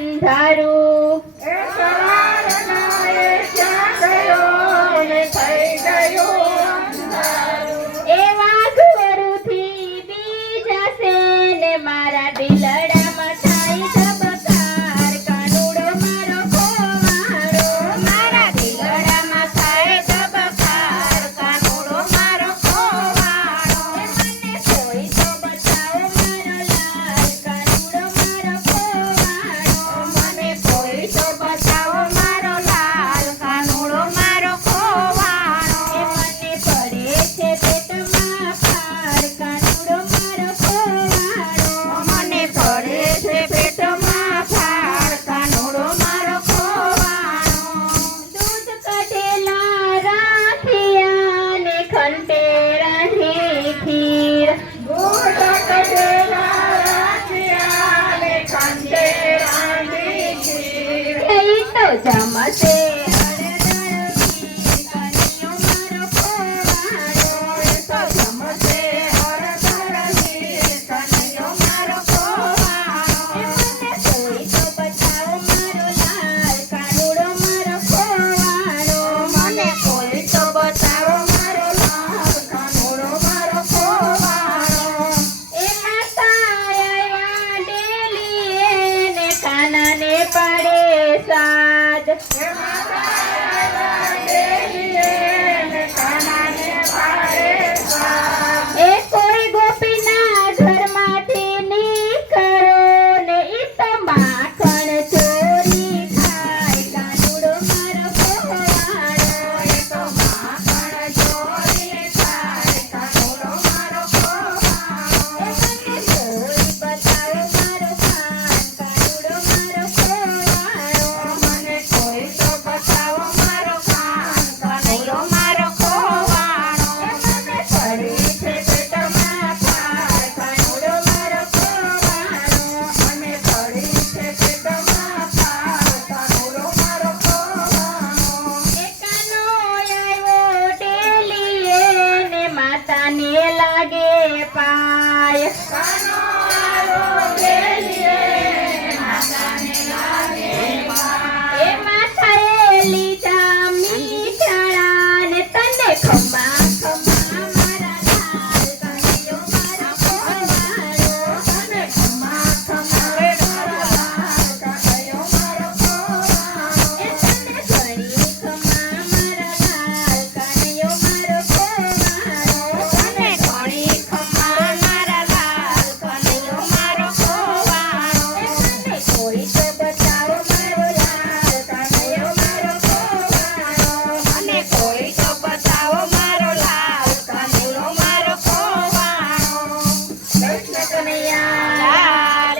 અંધારું એ સવારના એ ક્યાં ગયો ને થઈ ગયું અંધારું. એવા ઘોરુથી બી જશે ને મારા દિલડામાં થાય ધબકાર કાનુડો મારો ખોવાડો મારા દિલડામાં થાય ધબકાર કાનુડો મારો ખોવાડો મને કોઈ તો બચાવો મારો લાલ કાનુડો મારો ખોવાડો મને કોઈ તો બચાવો મારો લાલ કાનુડો મારો ખોવાડો મને પડે છે પેટમાં ફાર કાનુડો મારો ખોવાડો મને પડે છે પેટમાં ફાર કાનુડો મારો ખોવાડો દૂધ કઢેલા રાખિયા ને ખંડેરાની ખીર દૂધ કઢેલા રાખિયા ને ખંડેરાની ખીર. એ તો જમશે અડદળની કનૈયો મારો ખોવાડો એ તો જમશે અડદળની કનૈયો મારો ખોવાડો. મને કોઈ તો બચાવો મારો લાલ કાનુડો મારો ખોવાડો મને કોઈ તો બચાવો મારો લાલ કાનુડો મારો ખોવાડો. એ માતા ડેલી એને કાનાને પડે સાદ એ